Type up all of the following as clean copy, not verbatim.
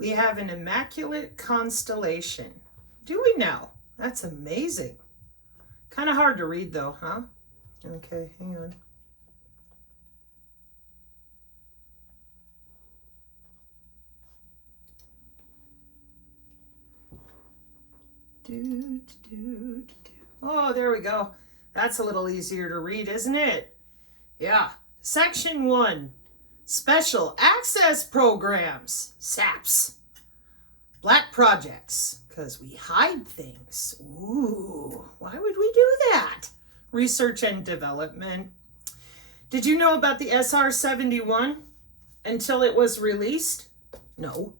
We have an immaculate constellation. Do we now? That's amazing. Kind of hard to read though, huh? Okay, hang on. Oh, there we go. That's a little easier to read, isn't it? Yeah. Section 1. Special Access Programs. SAPs. Black Projects. Because we hide things. Ooh, why would we do that? Research and Development. Did you know about the SR-71 until it was released? No.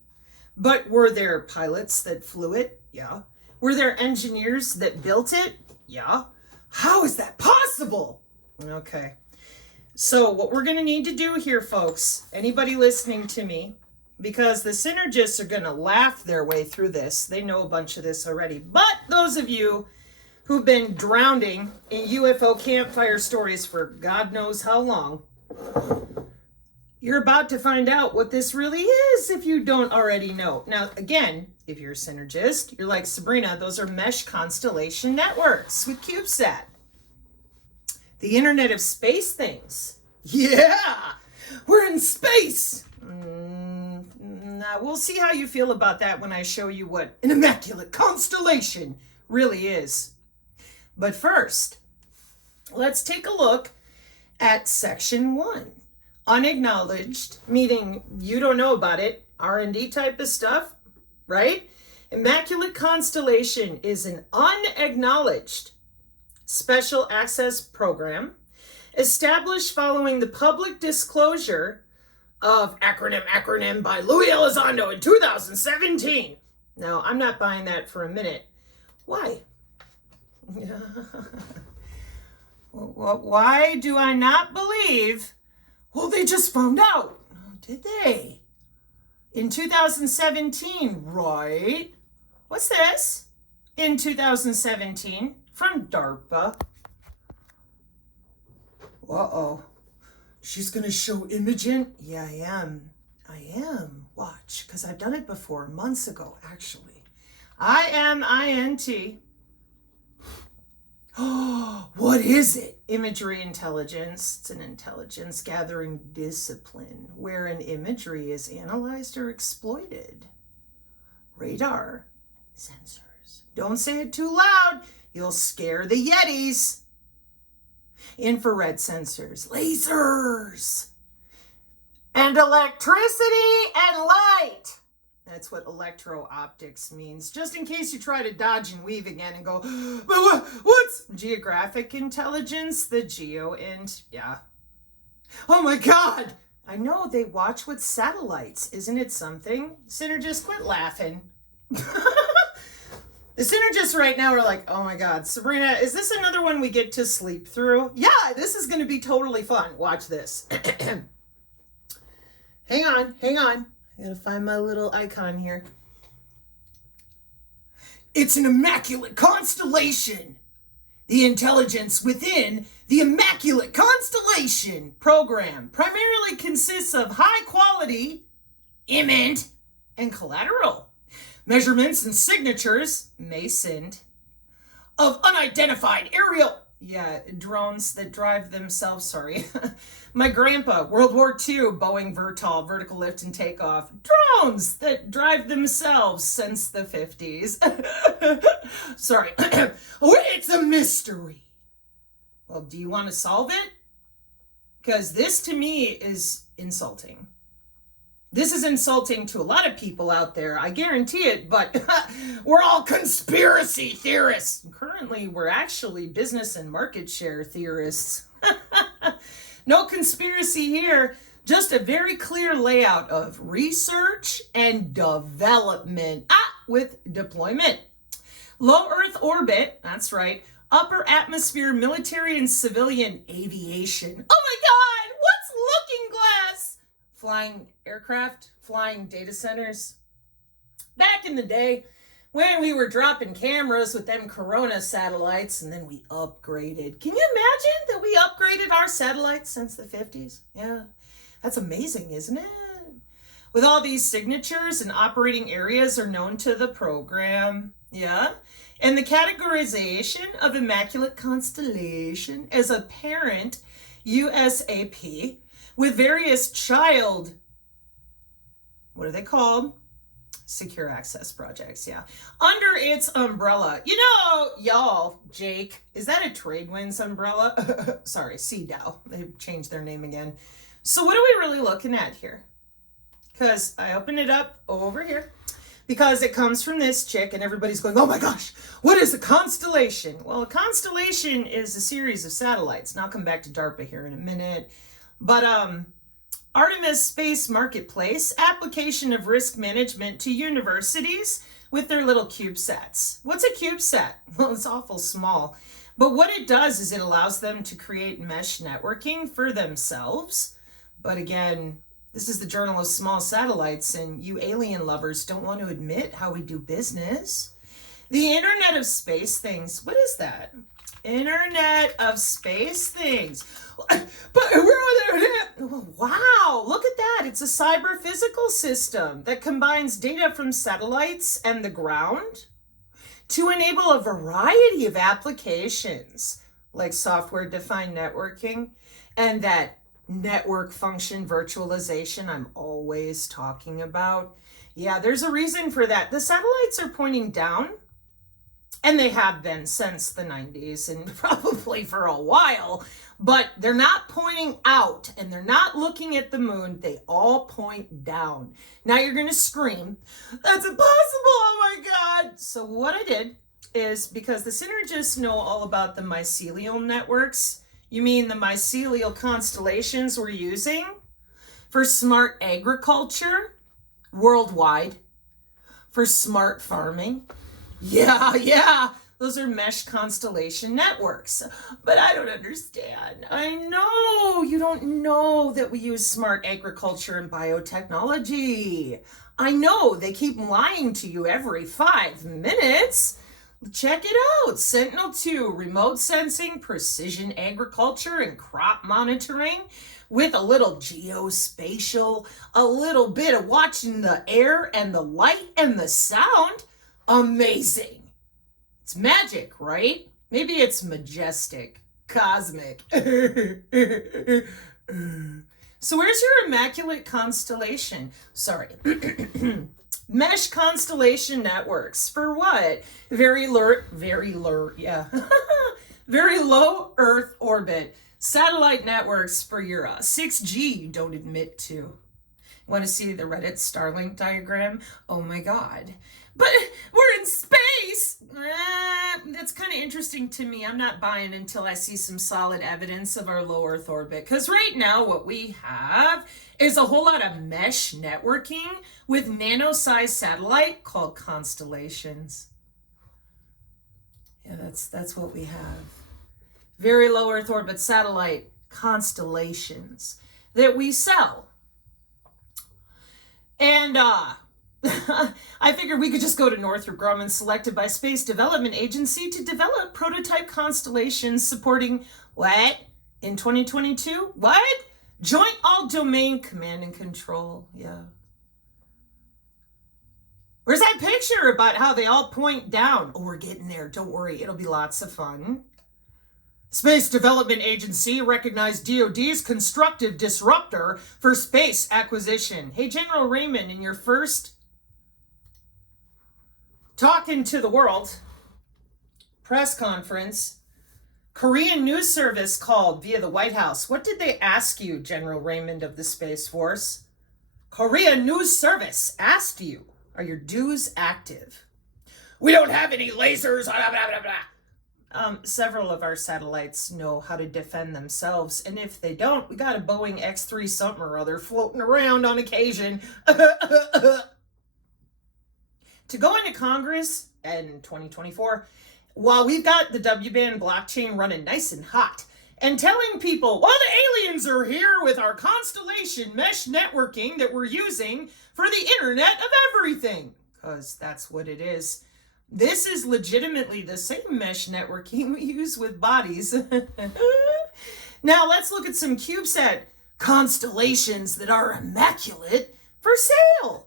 But were there pilots that flew it? Yeah. Were there engineers that built it? Yeah. How is that possible? Okay. So what we're going to need to do here, folks, anybody listening to me, because the synergists are going to laugh their way through this. They know a bunch of this already. But those of you who've been drowning in UFO campfire stories for God knows how long, you're about to find out what this really is if you don't already know. Now, again, if you're a synergist, you're like Sabrina, those are mesh constellation networks with CubeSat. The Internet of Space things. Yeah, we're in space. Now, we'll see how you feel about that when I show you what an immaculate constellation really is. But first, let's take a look at Section 1. Unacknowledged, meaning you don't know about it, R&D type of stuff, right? Immaculate Constellation is an unacknowledged special access program established following the public disclosure of acronym by Louis Elizondo in 2017. Now, I'm not buying that for a minute. Why? Why do I not believe? Well, they just found out. Oh, did they? In 2017, right? What's this? In 2017, from DARPA. Uh-oh. She's going to show Imogen? Yeah, I am. Watch, because I've done it before, months ago, actually. IMINT. Oh, what is it? Imagery intelligence. It's an intelligence gathering discipline wherein imagery is analyzed or exploited. Radar. Sensors. Don't say it too loud. You'll scare the Yetis. Infrared sensors. Lasers. And electricity and light. That's what electro-optics means. Just in case you try to dodge and weave again and go, but what's geographic intelligence? The geo-int, yeah. Oh my God! I know, they watch with satellites. Isn't it something? Synergists, quit laughing. The synergists right now are like, oh my God, Sabrina, is this another one we get to sleep through? Yeah, this is going to be totally fun. Watch this. Hang on. I gotta find my little icon here. It's an immaculate constellation. The intelligence within the Immaculate Constellation program primarily consists of high quality image and collateral measurements and signatures, masoned, of unidentified aerial, drones that drive themselves, sorry. My grandpa, World War II, Boeing Vertol, vertical lift and takeoff. Drones that drive themselves since the 50s. Sorry. It's a mystery. Well, do you want to solve it? Because this to me is insulting. This is insulting to a lot of people out there, I guarantee it, but we're all conspiracy theorists. Currently, we're actually business and market share theorists. No conspiracy here, just a very clear layout of research and development with deployment. Low Earth orbit, that's right, upper atmosphere military and civilian aviation. Oh my God, what's Looking Glass? Flying aircraft, flying data centers. Back in the day, when we were dropping cameras with them Corona satellites and then we upgraded. Can you imagine that we upgraded our satellites since the 50s? Yeah, that's amazing, isn't it? with all these signatures and operating areas are known to the program. Yeah. And the categorization of Immaculate Constellation as a parent USAP with various child, what are they called? Secure access projects, yeah. Under its umbrella. You know, y'all, Jake, is that a TradeWinds umbrella? Sorry, CDAO. They've changed their name again. So what are we really looking at here? Because I opened it up over here because it comes from this chick and everybody's going, oh my gosh, what is a constellation? Well, a constellation is a series of satellites. And I'll come back to DARPA here in a minute. But Artemis Space Marketplace, application of risk management to universities with their little CubeSats. What's a CubeSat? Well, it's awful small. But what it does is it allows them to create mesh networking for themselves. But again, this is the Journal of Small Satellites, and you alien lovers don't want to admit how we do business. The Internet of Space Things. What is that? Internet of Space Things. But wow, look at that. It's a cyber physical system that combines data from satellites and the ground to enable a variety of applications like software-defined networking and that network function virtualization I'm always talking about. Yeah, there's a reason for that. The satellites are pointing down, and they have been since the 90s and probably for a while, but they're not pointing out and they're not looking at the moon. They all point down. Now you're going to scream, that's impossible, oh my God. So what I did is, because the synergists know all about the mycelial networks, you mean the mycelial constellations we're using for smart agriculture worldwide, for smart farming. Yeah, those are mesh constellation networks. But I don't understand. I know you don't know that we use smart agriculture and biotechnology. I know they keep lying to you every 5 minutes. Check it out. Sentinel-2, remote sensing, precision agriculture, and crop monitoring with a little geospatial, a little bit of watching the air and the light and the sound. Amazing. It's magic, right? Maybe it's majestic, cosmic. So where's your Immaculate Constellation? Sorry. Mesh constellation networks for what? Very low Earth orbit. Satellite networks for your 6G you don't admit to. Want to see the Reddit Starlink diagram? Oh my God. But we're in space. That's kind of interesting to me. I'm not buying until I see some solid evidence of our low Earth orbit. Because right now what we have is a whole lot of mesh networking with nano-sized satellite called constellations. Yeah, that's what we have. Very low Earth orbit satellite constellations that we sell. And I figured we could just go to Northrop Grumman, selected by Space Development Agency to develop prototype constellations supporting what? In 2022? What? Joint all-domain command and control. Yeah. Where's that picture about how they all point down? Oh, we're getting there. Don't worry. It'll be lots of fun. Space Development Agency recognized DoD's constructive disruptor for space acquisition. Hey, General Raymond, in your first Talking to the World press conference, Korean news service called via the White House. What did they ask you, General Raymond of the Space Force? Korean news service asked you, are your dues active? We don't have any lasers. Blah, blah, blah, blah. Several of our satellites know how to defend themselves, and if they don't, we got a Boeing X-3 something or other floating around on occasion. To go into Congress in 2024, while we've got the W-band blockchain running nice and hot, and telling people, well, the aliens are here with our constellation mesh networking that we're using for the Internet of Everything, because that's what it is. This is legitimately the same mesh networking we use with bodies. Now let's look at some CubeSat constellations that are immaculate For sale.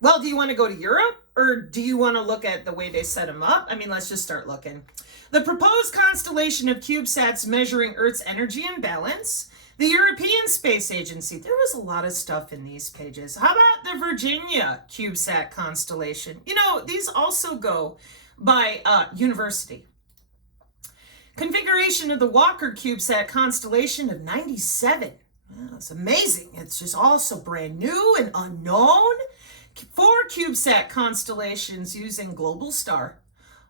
Well, do you want to go to Europe or do you want to look at the way they set them up? I mean, let's just start looking. The proposed constellation of CubeSats measuring Earth's energy imbalance. The European Space Agency. There was a lot of stuff in these pages. How about the Virginia CubeSat constellation? You know, these also go by university. Configuration of the Walker CubeSat constellation of 97. Well, it's amazing. It's just also brand new and unknown. 4 CubeSat constellations using Global Star.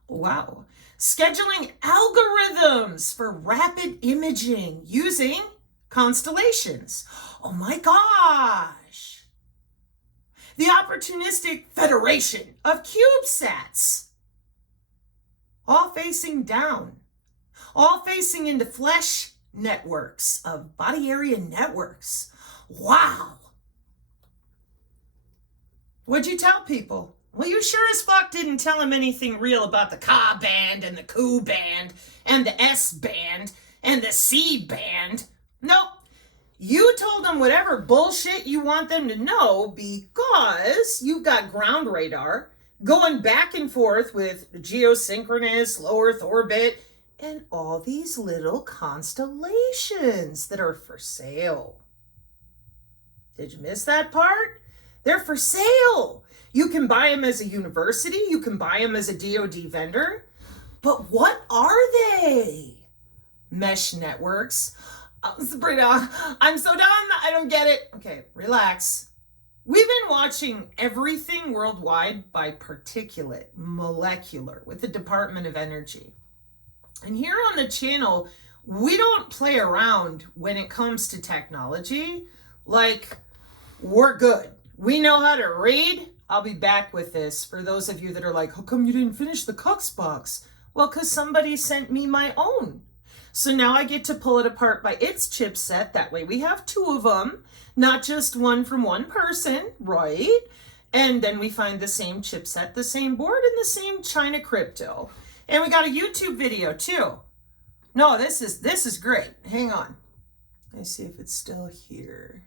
Wow. Scheduling algorithms for rapid imaging using constellations. Oh my gosh. The Opportunistic Federation of CubeSats. All facing down. All facing into flesh networks of body area networks. Wow. What'd you tell people? Well, you sure as fuck didn't tell them anything real about the Ka band and the Ku band and the S band and the C band. Nope. You told them whatever bullshit you want them to know because you've got ground radar going back and forth with geosynchronous, low Earth orbit, and all these little constellations that are for sale. Did you miss that part? They're for sale. You can buy them as a university. You can buy them as a DoD vendor. But what are they? Mesh networks. Sabrina, I'm so done. I don't get it. Okay, relax. We've been watching everything worldwide by particulate, molecular, with the Department of Energy. And here on the channel, we don't play around when it comes to technology. Like, we're good. We know how to read. I'll be back with this for those of you that are like, how come you didn't finish the Cux box? Well, because somebody sent me my own. So now I get to pull it apart by its chipset. That way we have 2 of them, not just one from one person, right? And then we find the same chipset, the same board, and the same China crypto. And we got a YouTube video too. No, this is great. Hang on. Let's see if it's still here.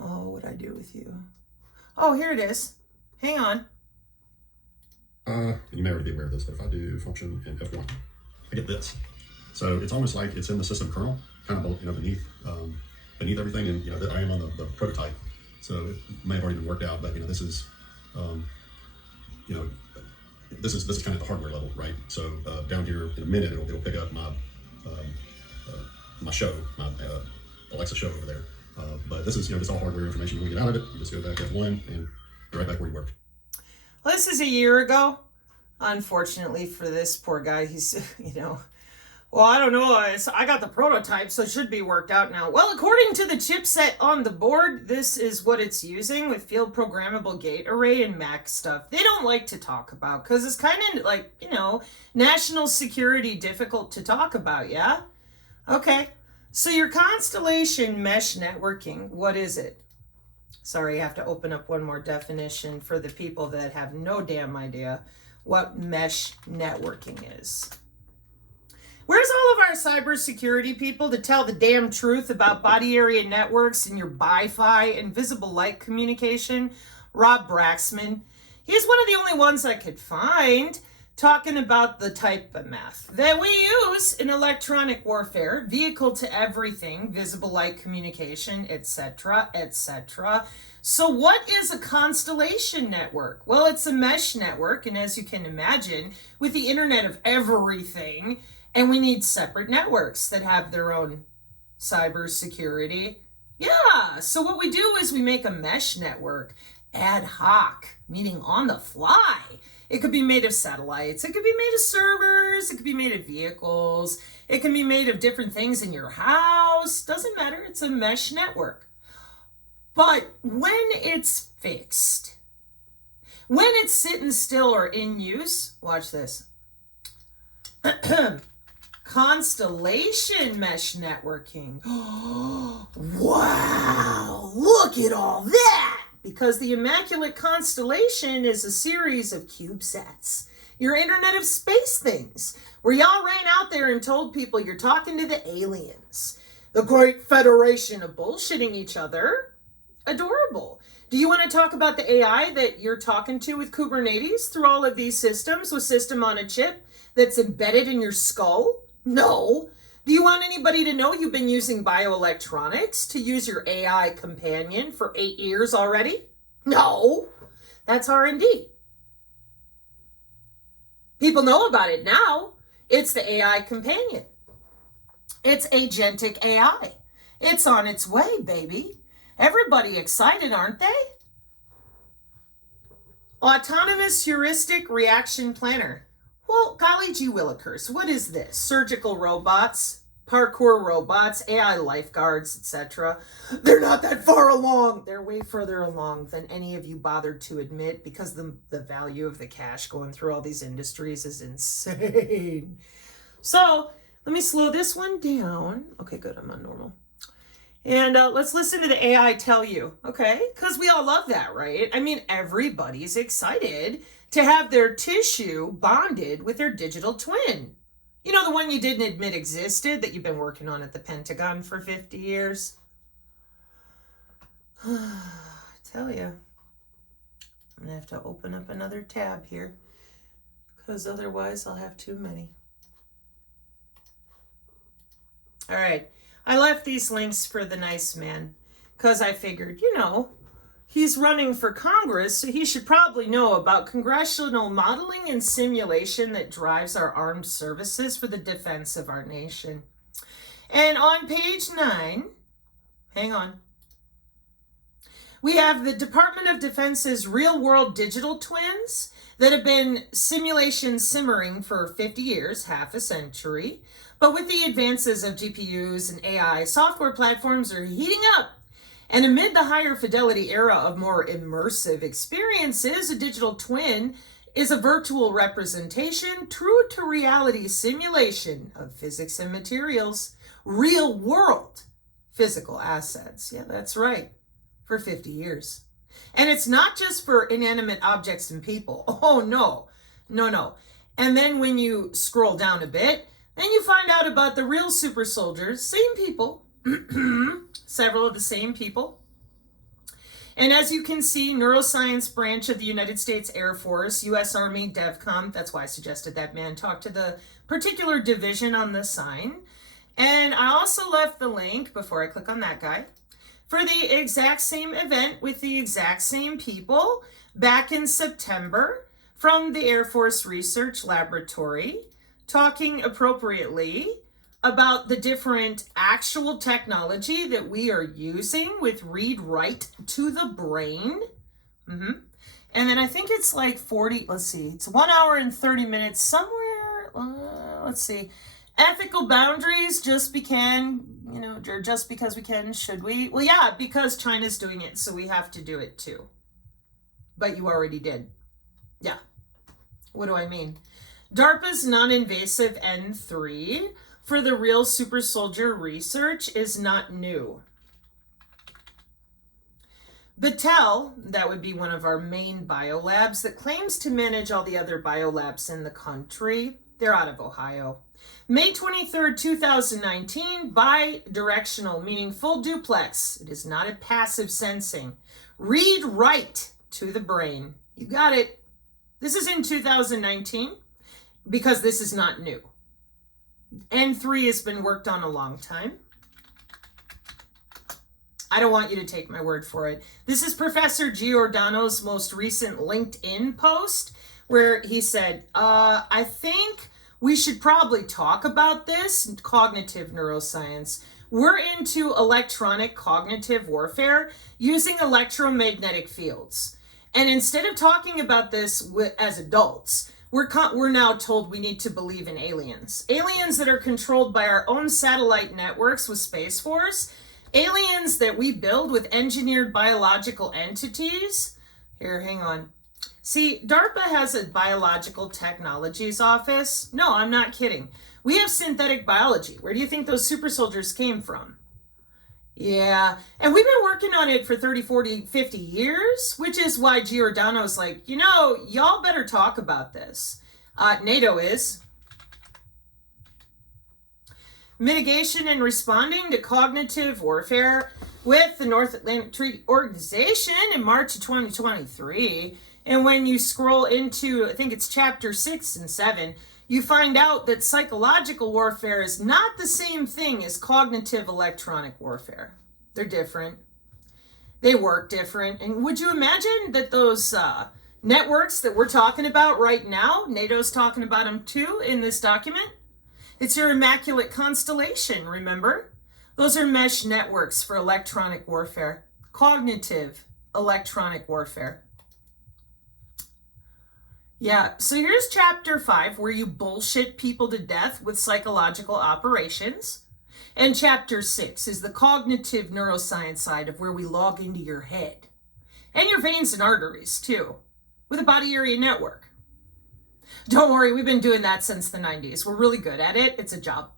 Oh, what'd I do with you? Oh, here it is. Hang on. You may already be aware of this, but if I do function in F1, I get this. So it's almost like it's in the system kernel, kind of beneath everything, and I am on the prototype, so it may have already been worked out. But this is this is kind of the hardware level, right? So down here in a minute, it'll pick up my my show, my Alexa show over there. But this is just all hardware information. When you get out of it, you just go back F1 and you're right back where you were. Well, this is a year ago. Unfortunately for this poor guy, he's, well, I don't know. I got the prototype, so it should be worked out now. Well, according to the chipset on the board, this is what it's using with field programmable gate array and Mac stuff. They don't like to talk about because it's kind of like, national security difficult to talk about, yeah? Okay. So your constellation mesh networking, what is it? Sorry, I have to open up one more definition for the people that have no damn idea what mesh networking is. Where's all of our cybersecurity people to tell the damn truth about body area networks and your Wi-Fi and visible light communication? Rob Braxman. He's one of the only ones I could find talking about the type of math that we use in electronic warfare, vehicle to everything, visible light communication, etc., etc. So what is a constellation network? Well, it's a mesh network, and as you can imagine, with the internet of everything, and we need separate networks that have their own cybersecurity. Yeah, so what we do is we make a mesh network ad hoc, meaning on the fly. It could be made of satellites, it could be made of servers, it could be made of vehicles, it can be made of different things in your house, doesn't matter, it's a mesh network. But when it's fixed, when it's sitting still or in use, watch this. Constellation mesh networking. Wow, look at all that! Because the Immaculate Constellation is a series of CubeSats, your Internet of Space things, where y'all ran out there and told people you're talking to the aliens, the Great Federation of bullshitting each other, adorable. Do you want to talk about the AI that you're talking to with Kubernetes through all of these systems with system on a chip that's embedded in your skull? No. Do you want anybody to know you've been using bioelectronics to use your AI companion for 8 years already? No. That's R&D. People know about it now. It's the AI companion. It's agentic AI. It's on its way, baby. Everybody excited, aren't they? Autonomous heuristic reaction planner. Well, golly gee willikers, what is this? Surgical robots, parkour robots, AI lifeguards, etc. They're not that far along. They're way further along than any of you bothered to admit because the value of the cash going through all these industries is insane. So let me slow this one down. Okay, good, I'm on normal. And let's listen to the AI tell you, okay? Because we all love that, right? I mean, everybody's excited to have their tissue bonded with their digital twin. You know, the one you didn't admit existed that you've been working on at the Pentagon for 50 years? I tell you, I'm going to have to open up another tab here because otherwise I'll have too many. All right. I left these links for the nice man because I figured, you know, he's running for Congress, so he should probably know about congressional modeling and simulation that drives our armed services for the defense of our nation. And on page 9, hang on, we have the Department of Defense's real-world digital twins that have been simulation simmering for 50 years, half a century. But with the advances of GPUs and AI, software platforms are heating up. And amid the higher fidelity era of more immersive experiences, a digital twin is a virtual representation, true to reality simulation of physics and materials, real world physical assets. Yeah, that's right, for 50 years. And it's not just for inanimate objects and people. Oh, no. And then when you scroll down a bit, then you find out about the real super soldiers, same people, several of the same people. And as you can see, neuroscience branch of the United States Air Force, U.S. Army, DEVCOM, that's why I suggested that man talk to the particular division on the sign. And I also left the link, before I click on that guy, for the exact same event with the exact same people back in September from the Air Force Research Laboratory, talking appropriately about the different actual technology that we are using with read-write to the brain. And then I think it's like 40, let's see, it's 1 hour and 30 minutes somewhere, let's see. Ethical boundaries, just we can, you know, or just because we can, should we? Well, yeah, because China's doing it, so we have to do it too. But you already did. Yeah. What do I mean? DARPA's non-invasive N3 for the real super soldier research is not new. Battelle, that would be one of our main biolabs that claims to manage all the other biolabs in the country. They're out of Ohio. May 23rd, 2019, bidirectional, meaning full duplex. It is not a passive sensing. Read-write to the brain. You got it. This is in 2019 because this is not new. N3 has been worked on a long time. I don't want you to take my word for it. This is Professor Giordano's most recent LinkedIn post where he said, I think we should probably talk about this, cognitive neuroscience. We're into electronic cognitive warfare using electromagnetic fields. And instead of talking about this as adults, we're now told we need to believe in aliens. Aliens that are controlled by our own satellite networks with Space Force. Aliens that we build with engineered biological entities. Here, hang on. See, DARPA has a biological technologies office. No, I'm not kidding. We have synthetic biology. Where do you think those super soldiers came from? Yeah, and we've been working on it for 30, 40, 50 years, which is why Giordano's like, you know, y'all better talk about this. NATO is. Mitigation and responding to cognitive warfare. with the North Atlantic Treaty Organization in March of 2023. And when you scroll into, I think it's chapter 6 and 7, you find out that psychological warfare is not the same thing as cognitive electronic warfare. They're different. They work different. And would you imagine that those networks that we're talking about right now, NATO's talking about them too in this document? It's your Immaculate Constellation, remember? Those are mesh networks for electronic warfare, cognitive electronic warfare. Yeah, so here's chapter 5, where you bullshit people to death with psychological operations. And chapter 6 is the cognitive neuroscience side of where we log into your head. And your veins and arteries, too, with a body area network. Don't worry, we've been doing that since the 90s. We're really good at it. It's a job.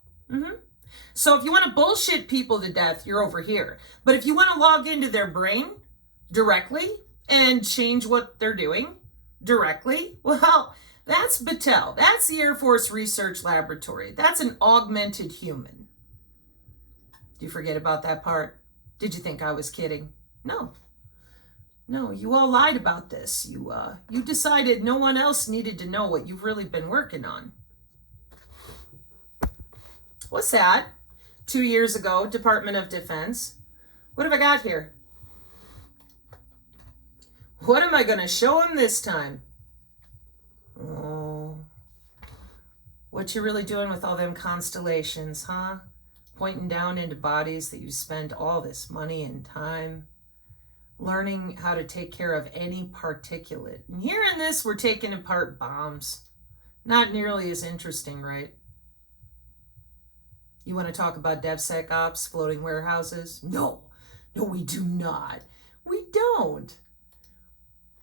So if you want to bullshit people to death, you're over here. But if you want to log into their brain directly and change what they're doing directly, well, that's Battelle. That's the Air Force Research Laboratory. That's an augmented human. Do you forget about that part? Did you think I was kidding? No. No, you all lied about this. You decided no one else needed to know what you've really been working on. What's that? 2 years ago, Department of Defense. What have I got here? What am I going to show him this time? Oh, what you really doing with all them constellations, huh? Pointing down into bodies that you spent all this money and time learning how to take care of any particulate. And here in this, we're taking apart bombs. Not nearly as interesting, right? You want to talk about DevSecOps, floating warehouses? No, we do not. We don't.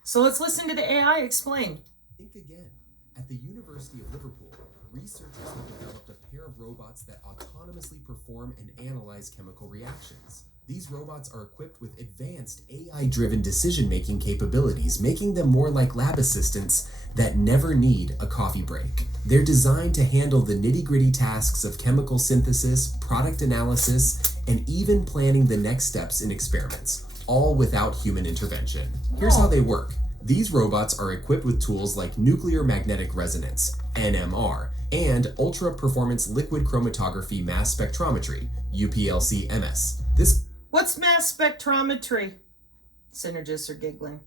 So let's listen to the AI explain. Think again. At the University of Liverpool, researchers have developed a pair of robots that autonomously perform and analyze chemical reactions. These robots are equipped with advanced AI-driven decision-making capabilities, making them more like lab assistants that never need a coffee break. They're designed to handle the nitty-gritty tasks of chemical synthesis, product analysis, and even planning the next steps in experiments, all without human intervention. Here's how they work. These robots are equipped with tools like nuclear magnetic resonance, NMR, and ultra-performance liquid chromatography mass spectrometry, UPLC-MS. What's mass spectrometry? Synergists are giggling.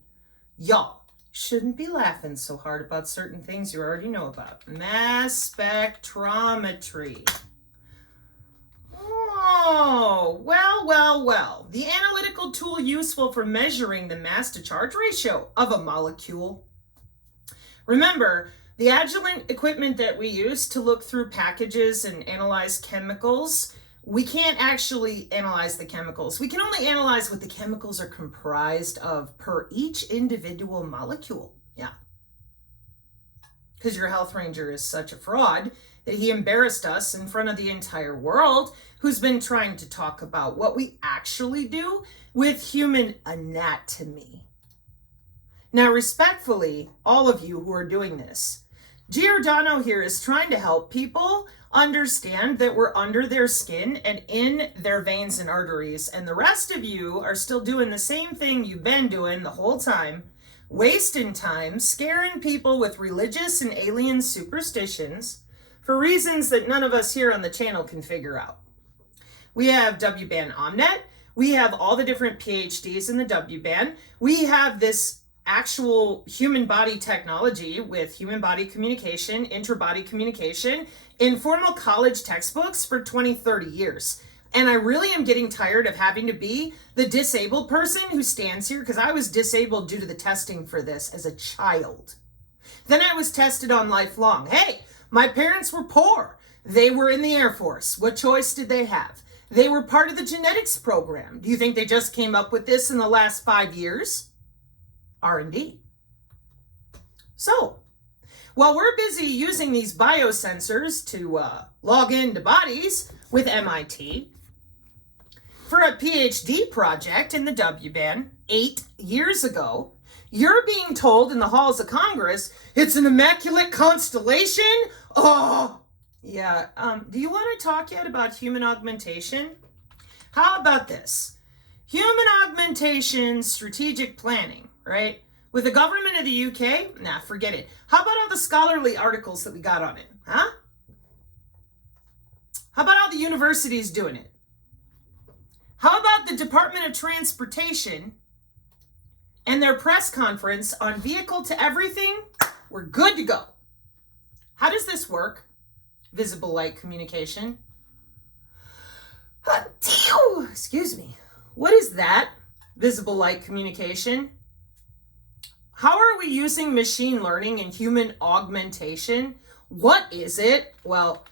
Y'all shouldn't be laughing so hard about certain things you already know about. Mass spectrometry. Oh, well. The analytical tool useful for measuring the mass to charge ratio of a molecule. Remember, the Agilent equipment that we use to look through packages and analyze chemicals, we can't actually analyze the chemicals. We can only analyze what the chemicals are comprised of per each individual molecule. Yeah. Because your health ranger is such a fraud that he embarrassed us in front of the entire world, who's been trying to talk about what we actually do with human anatomy. Now, respectfully, all of you who are doing this, Giordano here is trying to help people understand that we're under their skin and in their veins and arteries, and the rest of you are still doing the same thing you've been doing the whole time, wasting time, scaring people with religious and alien superstitions for reasons that none of us here on the channel can figure out. We have W-band Omnet. We have all the different PhDs in the W-band. We have this actual human body technology with human body communication, intra-body communication, in formal college textbooks for 20, 30 years. And I really am getting tired of having to be the disabled person who stands here, because I was disabled due to the testing for this as a child. Then I was tested on lifelong. Hey, my parents were poor. They were in the Air Force. What choice did they have? They were part of the genetics program. Do you think they just came up with this in the last 5 years? R&D. So, while we're busy using these biosensors to log into bodies with MIT for a PhD project in the W-band 8 years ago, you're being told in the halls of Congress, it's an immaculate constellation? Oh, yeah. Do you want to talk yet about human augmentation? How about this? Human augmentation strategic planning, right? With the government of the UK, nah, forget it. How about all the scholarly articles that we got on it, huh? How about all the universities doing it? How about the Department of Transportation and their press conference on vehicle to everything? We're good to go. How does this work? Visible light communication. Excuse me. What is that? Visible light communication. How are we using machine learning and human augmentation? What is it? Well,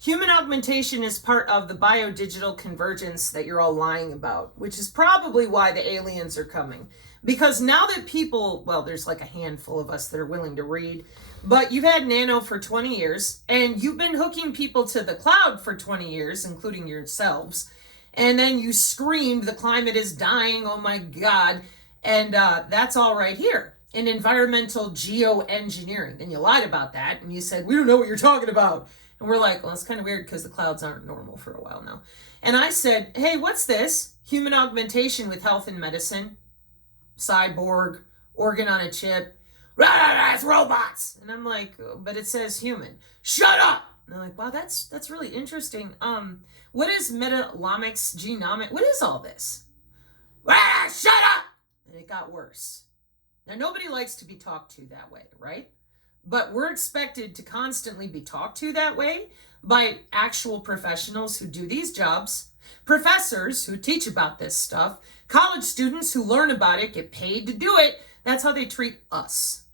human augmentation is part of the biodigital convergence that you're all lying about, which is probably why the aliens are coming. Because now that people, well, there's like a handful of us that are willing to read, but you've had nano for 20 years, and you've been hooking people to the cloud for 20 years, including yourselves, and then you screamed, the climate is dying, oh my God, and that's all right here in environmental geoengineering. And you lied about that, and you said, we don't know what you're talking about. And we're like, well, it's kind of weird because the clouds aren't normal for a while now. And I said, hey, what's this? Human augmentation with health and medicine, cyborg, organ on a chip. It's robots. And I'm like, but it says human. Shut up. And I'm like, wow, that's really interesting. What is metalomics, genomic? What is all this? Shut up. And it got worse. Now, nobody likes to be talked to that way, right? But we're expected to constantly be talked to that way by actual professionals who do these jobs, professors who teach about this stuff, college students who learn about it, get paid to do it. That's how they treat us.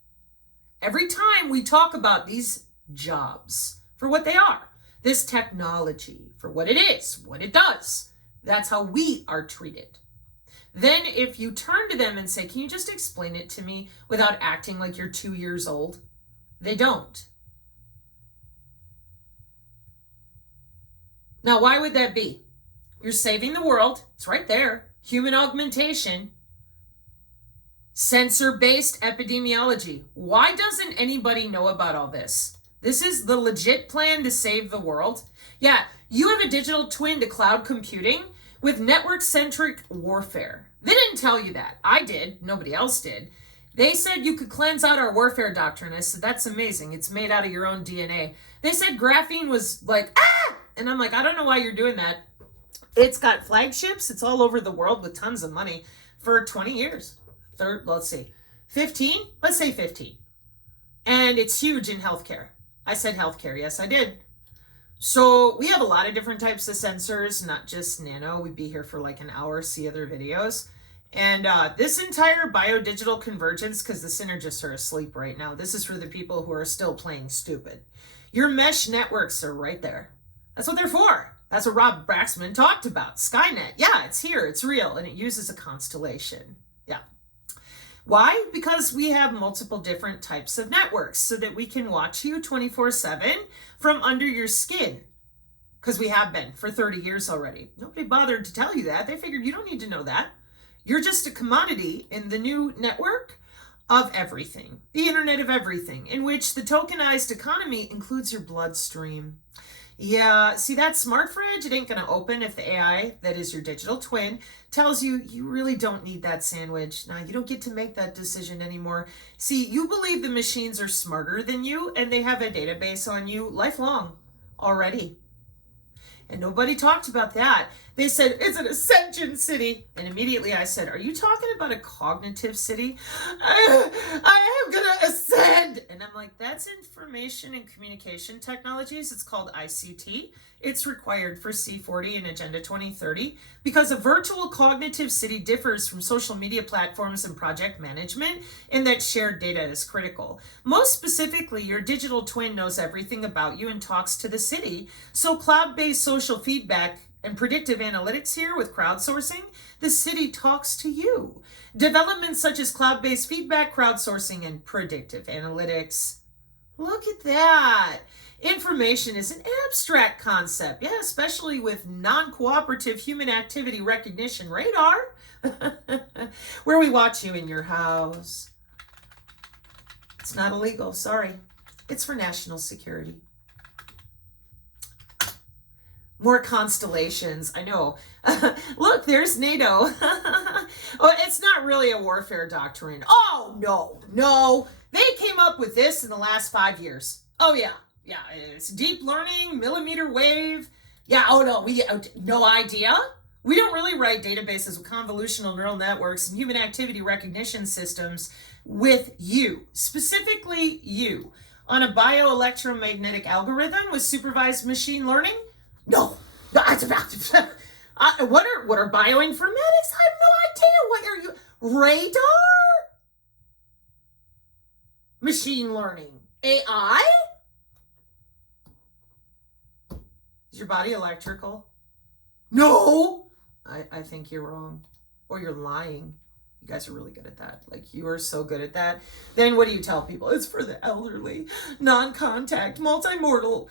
Every time we talk about these jobs for what they are, this technology for what it is, what it does, that's how we are treated. Then if you turn to them and say, can you just explain it to me without acting like you're 2 years old? They don't. Now, why would that be? You're saving the world. It's right there. Human augmentation. Sensor-based epidemiology. Why doesn't anybody know about all this? This is the legit plan to save the world. Yeah, you have a digital twin to cloud computing with network-centric warfare. They didn't tell you that. I did. Nobody else did. They said you could cleanse out our warfare doctrine. I said, that's amazing. It's made out of your own DNA. They said graphene was like, ah! And I'm like, I don't know why you're doing that. It's got flagships. It's all over the world with tons of money for 20 years. Let's see, 15? Let's say 15. And it's huge in healthcare. I said healthcare. Yes, I did. So we have a lot of different types of sensors, not just nano. We'd be here for like an hour, see other videos. And this entire biodigital convergence, because the synergists are asleep right now, this is for the people who are still playing stupid. Your mesh networks are right there. That's what they're for. That's what Rob Braxman talked about. Skynet, yeah, it's here, it's real, and it uses a constellation. Yeah. Why? Because we have multiple different types of networks so that we can watch you 24/7 from under your skin. Because we have been for 30 years already. Nobody bothered to tell you that. They figured you don't need to know that. You're just a commodity in the new network of everything, the internet of everything, in which the tokenized economy includes your bloodstream. Yeah, see that smart fridge? It ain't gonna open if the AI, that is your digital twin, tells you you really don't need that sandwich. Now, you don't get to make that decision anymore. See, you believe the machines are smarter than you and they have a database on you lifelong already. And nobody talked about that. They said, it's an ascension city. And immediately I said, are you talking about a cognitive city? I am going to ascend. And I'm like, that's information and communication technologies. It's called ICT. It's required for C40 and Agenda 2030 because a virtual cognitive city differs from social media platforms and project management in that shared data is critical. Most specifically, your digital twin knows everything about you and talks to the city. So cloud-based social feedback and predictive analytics here with crowdsourcing, the city talks to you. Developments such as cloud-based feedback, crowdsourcing, and predictive analytics. Look at that. Information is an abstract concept, yeah, especially with non-cooperative human activity recognition radar, where we watch you in your house. It's not illegal, sorry. It's for national security. More constellations. I know. Look, there's NATO. Well, it's not really a warfare doctrine. Oh, no. They came up with this in the last 5 years. Oh, yeah. Yeah, it's deep learning, millimeter wave. Yeah, oh, no, we no idea. We don't really write databases with convolutional neural networks and human activity recognition systems with you, specifically you, on a bioelectromagnetic algorithm with supervised machine learning. No, it's about what are bioinformatics? I have no idea. What are you? Radar? Machine learning? AI? Is your body electrical? No. I think you're wrong, or you're lying. You guys are really good at that. Like, you are so good at that. Then what do you tell people? It's for the elderly, non-contact, multimodal,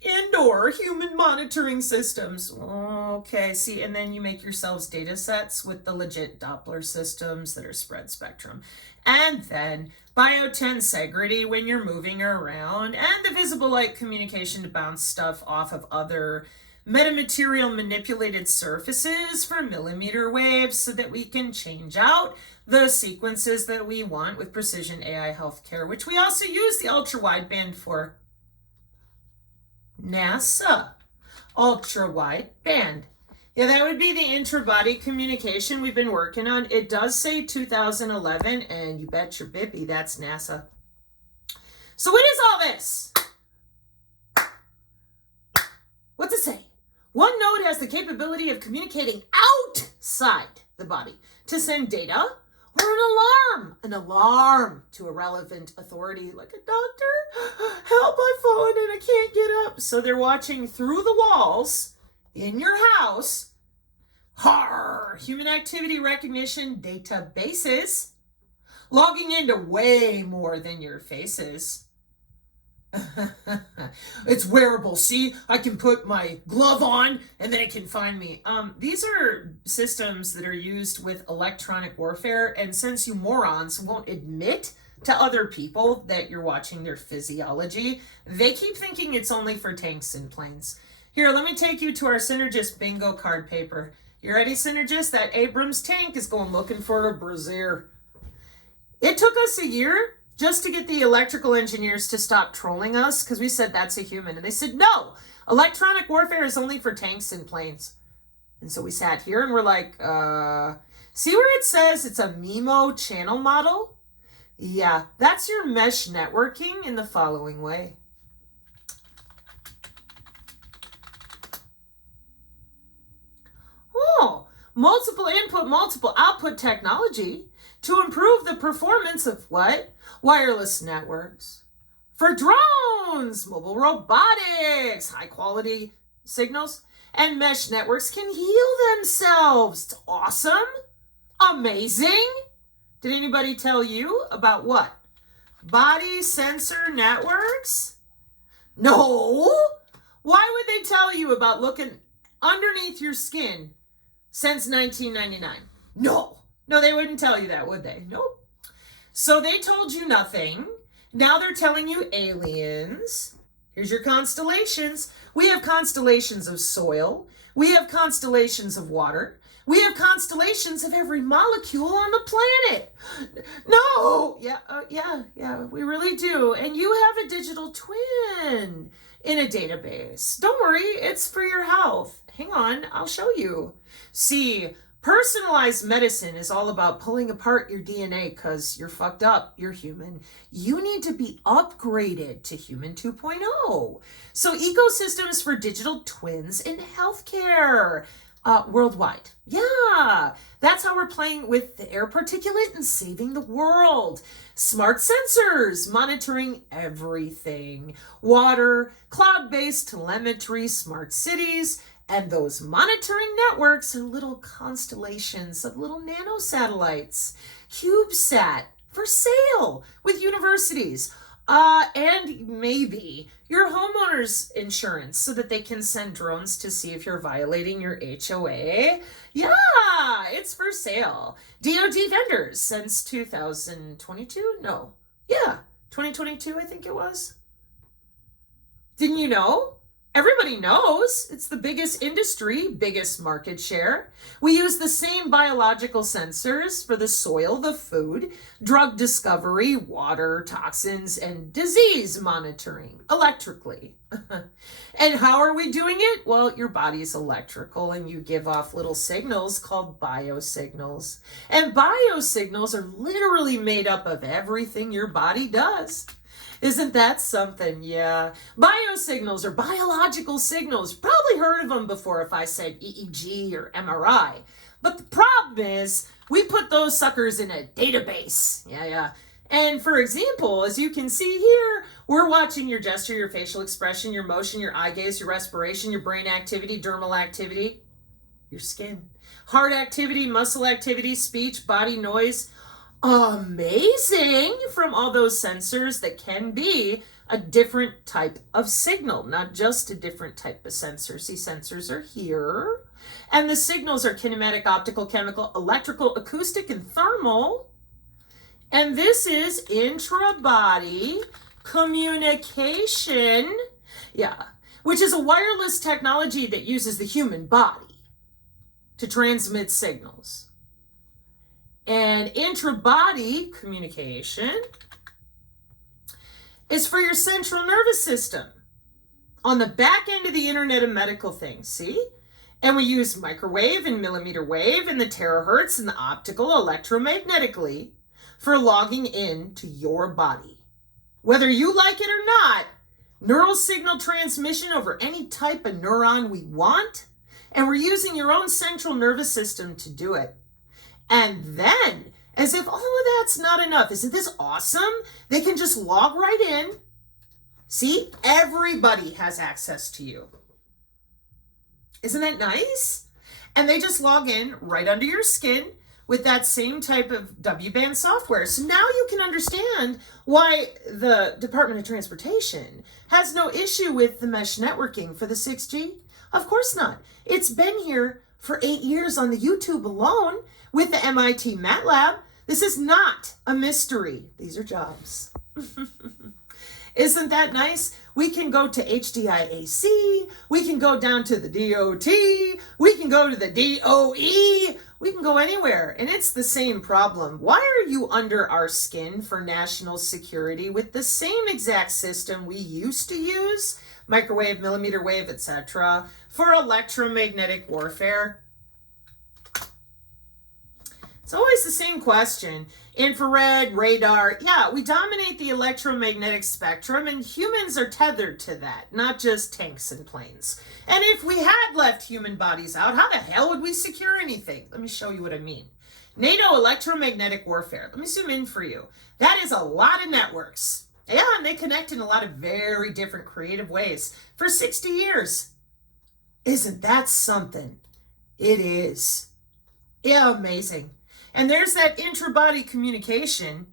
indoor human monitoring systems. Okay, see, and then you make yourselves data sets with the legit Doppler systems that are spread spectrum. And then biotensegrity when you're moving around, and the visible light communication to bounce stuff off of other metamaterial manipulated surfaces for millimeter waves so that we can change out the sequences that we want with precision AI healthcare, which we also use the ultra wideband for. NASA, ultra wideband. Yeah, that would be the intra-body communication we've been working on. It does say 2011, and you bet your bippy that's NASA. So what is all this? What's it say? One node has the capability of communicating outside the body to send data or an alarm to a relevant authority like a doctor. Help, I've fallen and I can't get up. So they're watching through the walls in your house. Human activity recognition databases, logging into way more than your faces. It's wearable. See, I can put my glove on and then it can find me. These are systems that are used with electronic warfare, and since you morons won't admit to other people that you're watching their physiology, they keep thinking it's only for tanks and planes. Here, let me take you to our Synergist bingo card paper. You ready, Synergist? That Abrams tank is going looking for a brazier. It took us a year just to get the electrical engineers to stop trolling us, because we said that's a human. And they said, no, electronic warfare is only for tanks and planes. And so we sat here and we're like, see where it says it's a MIMO channel model? Yeah, that's your mesh networking in the following way. Oh, multiple input, multiple output technology to improve the performance of what? Wireless networks. For drones, mobile robotics, high quality signals, and mesh networks can heal themselves. It's awesome. Amazing. Did anybody tell you about what? Body sensor networks? No. Why would they tell you about looking underneath your skin since 1999? No, they wouldn't tell you that, would they? Nope. So they told you nothing. Now they're telling you aliens. Here's your constellations. We have constellations of soil. We have constellations of water. We have constellations of every molecule on the planet. No, yeah, we really do. And you have a digital twin in a database. Don't worry, it's for your health. Hang on, I'll show you. See, personalized medicine is all about pulling apart your DNA because you're fucked up, you're human. You need to be upgraded to Human 2.0. So ecosystems for digital twins in healthcare worldwide. Yeah, that's how we're playing with the air particulate and saving the world. Smart sensors monitoring everything. Water, cloud-based telemetry, smart cities, and those monitoring networks are little constellations of little nanosatellites. CubeSat for sale with universities. And maybe your homeowner's insurance so that they can send drones to see if you're violating your HOA. Yeah, it's for sale. DoD vendors since 2022? No. Yeah, 2022 I think it was. Didn't you know? Everybody knows it's the biggest industry, biggest market share. We use the same biological sensors for the soil, the food, drug discovery, water, toxins, and disease monitoring electrically. And how are we doing it? Well, your body's electrical and you give off little signals called biosignals. And biosignals are literally made up of everything your body does. Isn't that something? Yeah. Biosignals are biological signals. You've probably heard of them before if I said EEG or MRI. But the problem is we put those suckers in a database. Yeah. And for example, as you can see here, we're watching your gesture, your facial expression, your motion, your eye gaze, your respiration, your brain activity, dermal activity, your skin, heart activity, muscle activity, speech, body noise. Amazing from all those sensors that can be a different type of signal, not just a different type of sensor. See, sensors are here, and the signals are kinematic, optical, chemical, electrical, acoustic, and thermal. And this is intra-body communication, which is a wireless technology that uses the human body to transmit signals. And intra-body communication is for your central nervous system on the back end of the Internet of Medical Things, see? And we use microwave and millimeter wave and the terahertz and the optical electromagnetically for logging in to your body. Whether you like it or not, neural signal transmission over any type of neuron we want, and we're using your own central nervous system to do it. And then, as if all of that's not enough, isn't this awesome? They can just log right in. See, everybody has access to you. Isn't that nice? And they just log in right under your skin with that same type of W-band software. So now you can understand why the Department of Transportation has no issue with the mesh networking for the 6G. Of course not. It's been here for 8 years on the YouTube alone with the MIT MATLAB. This is not a mystery. These are jobs. Isn't that nice? We can go to HDIAC. We can go down to the DOT. We can go to the DOE. We can go anywhere, and it's the same problem. Why are you under our skin for national security with the same exact system we used to use, microwave, millimeter wave, etc., for electromagnetic warfare? It's always the same question. Infrared, radar, we dominate the electromagnetic spectrum, and humans are tethered to that, not just tanks and planes. And if we had left human bodies out, how the hell would we secure anything? Let me show you what I mean. NATO electromagnetic warfare. Let me zoom in for you. That is a lot of networks. Yeah, and they connect in a lot of very different creative ways for 60 years. Isn't that something? It is. Yeah, amazing. And there's that intra-body communication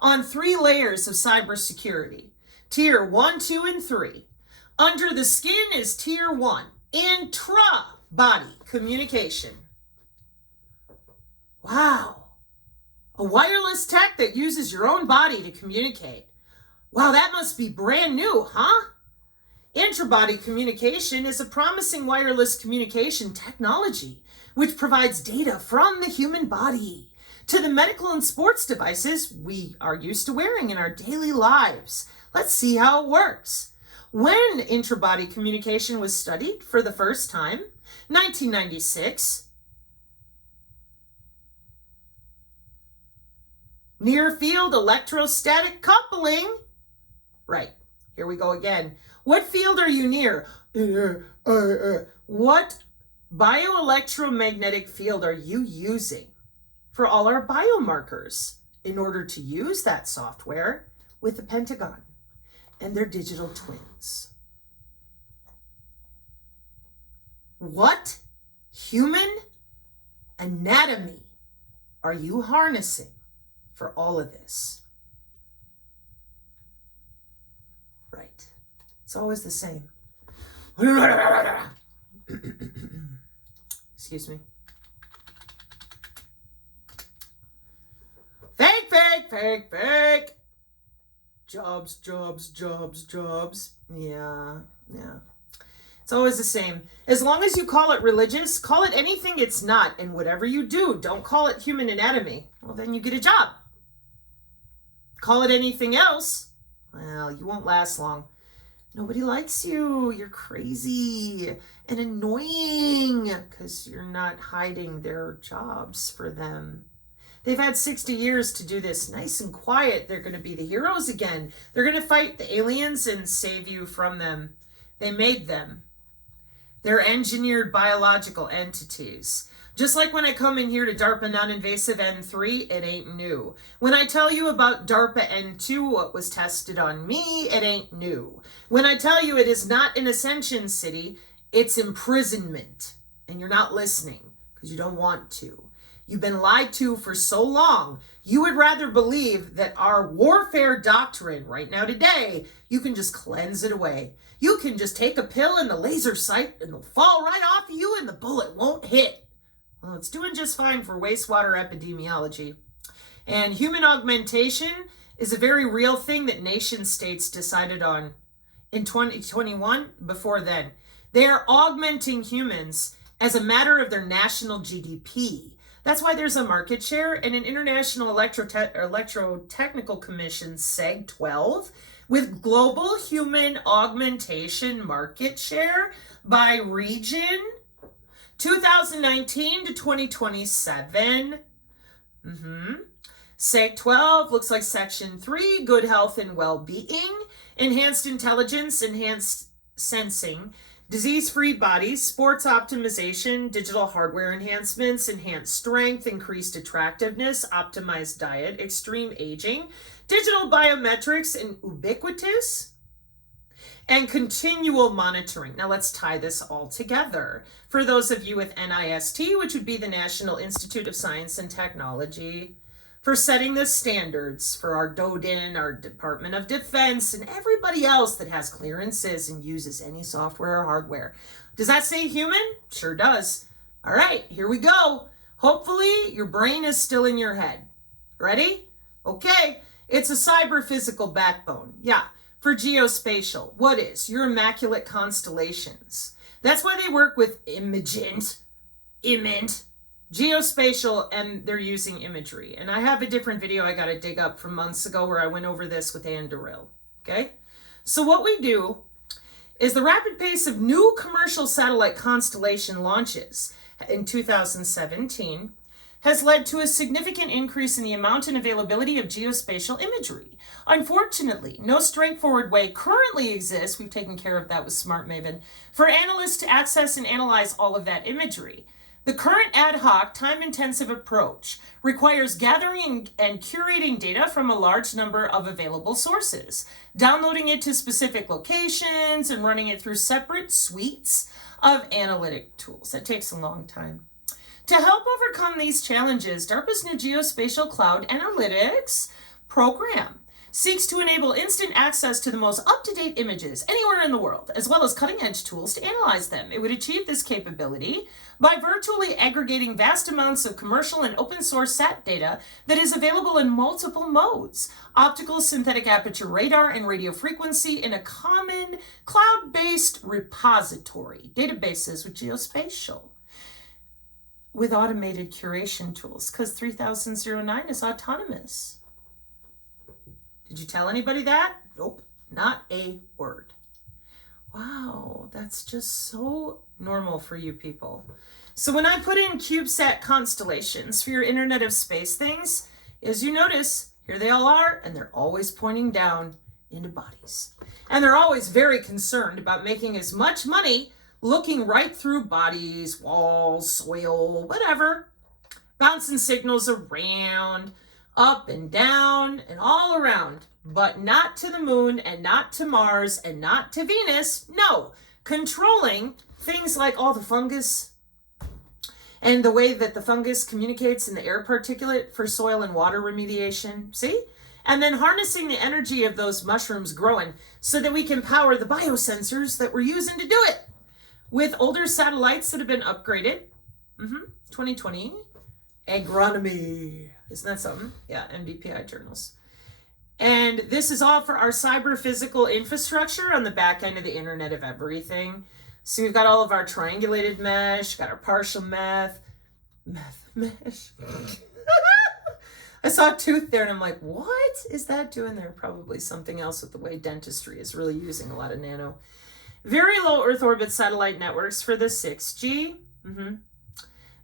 on 3 layers of cybersecurity. Tier 1, 2, and 3. Under the skin is Tier 1, intra-body communication. Wow. A wireless tech that uses your own body to communicate. Wow, that must be brand new, huh? Intra-body communication is a promising wireless communication technology which provides data from the human body to the medical and sports devices we are used to wearing in our daily lives. Let's see how it works. When intra-body communication was studied for the first time, 1996, near-field electrostatic coupling. Right, here we go again. What field are you near? What bioelectromagnetic field are you using for all our biomarkers in order to use that software with the Pentagon and their digital twins? What human anatomy are you harnessing for all of this? Right. It's always the same. Excuse me. Fake, fake, fake, fake. Jobs, jobs, jobs, jobs. Yeah. It's always the same. As long as you call it religious, call it anything it's not. And whatever you do, don't call it human anatomy. Well, then you get a job. Call it anything else, well, you won't last long. Nobody likes you. You're crazy and annoying because you're not hiding their jobs for them. They've had 60 years to do this nice and quiet. They're going to be the heroes again. They're going to fight the aliens and save you from them. They made them. They're engineered biological entities. Just like when I come in here to DARPA non-invasive N3, it ain't new. When I tell you about DARPA N2, what was tested on me, it ain't new. When I tell you it is not an ascension city, it's imprisonment. And you're not listening because you don't want to. You've been lied to for so long, you would rather believe that our warfare doctrine right now today, you can just cleanse it away. You can just take a pill in the laser sight and it'll fall right off of you and the bullet won't hit. Well, it's doing just fine for wastewater epidemiology. And human augmentation is a very real thing that nation states decided on in 2021, before then. They are augmenting humans as a matter of their national GDP. That's why there's a market share and an International Electrotechnical Commission, SEG 12, with global human augmentation market share by region, 2019 to 2027. SEG 12 looks like Section 3, good health and well-being, enhanced intelligence, enhanced sensing, disease-free bodies, sports optimization, digital hardware enhancements, enhanced strength, increased attractiveness, optimized diet, extreme aging, digital biometrics, and ubiquitous, and continual monitoring. Now let's tie this all together. For those of you with NIST, which would be the National Institute of Science and Technology, for setting the standards for our DODIN, our Department of Defense, and everybody else that has clearances and uses any software or hardware. Does that say human? Sure does. All right, here we go. Hopefully your brain is still in your head. Ready? Okay, it's a cyber-physical backbone. Yeah, for geospatial. What is? Your Immaculate Constellations. That's why they work with geospatial, and they're using imagery. And I have a different video I got to dig up from months ago where I went over this with Ann Durrell. Okay? So what we do is the rapid pace of new commercial satellite constellation launches in 2017 has led to a significant increase in the amount and availability of geospatial imagery. Unfortunately, no straightforward way currently exists, we've taken care of that with Smart Maven, for analysts to access and analyze all of that imagery. The current ad hoc, time-intensive approach requires gathering and curating data from a large number of available sources, downloading it to specific locations, and running it through separate suites of analytic tools. That takes a long time. To help overcome these challenges, DARPA's new Geospatial Cloud Analytics program seeks to enable instant access to the most up-to-date images anywhere in the world, as well as cutting-edge tools to analyze them. It would achieve this capability by virtually aggregating vast amounts of commercial and open-source SAT data that is available in multiple modes: optical, synthetic aperture radar, and radio frequency in a common cloud-based repository, databases with geospatial, with automated curation tools, because 3009 is autonomous. Did you tell anybody that? Nope, not a word. Wow, that's just so normal for you people. So when I put in CubeSat constellations for your Internet of Space things, as you notice, here they all are, and they're always pointing down into bodies. And they're always very concerned about making as much money looking right through bodies, walls, soil, whatever, bouncing signals around, up and down and all around, but not to the moon and not to Mars and not to Venus. No, controlling things like all the fungus and the way that the fungus communicates in the air particulate for soil and water remediation. See? And then harnessing the energy of those mushrooms growing so that we can power the biosensors that we're using to do it with older satellites that have been upgraded. 2020. Agronomy. Isn't that something? Yeah, MDPI journals. And this is all for our cyber physical infrastructure on the back end of the Internet of Everything. So we've got all of our triangulated mesh, got our partial mesh. I saw a tooth there and I'm like, what is that doing there? Probably something else with the way dentistry is really using a lot of nano. Very low Earth orbit satellite networks for the 6G.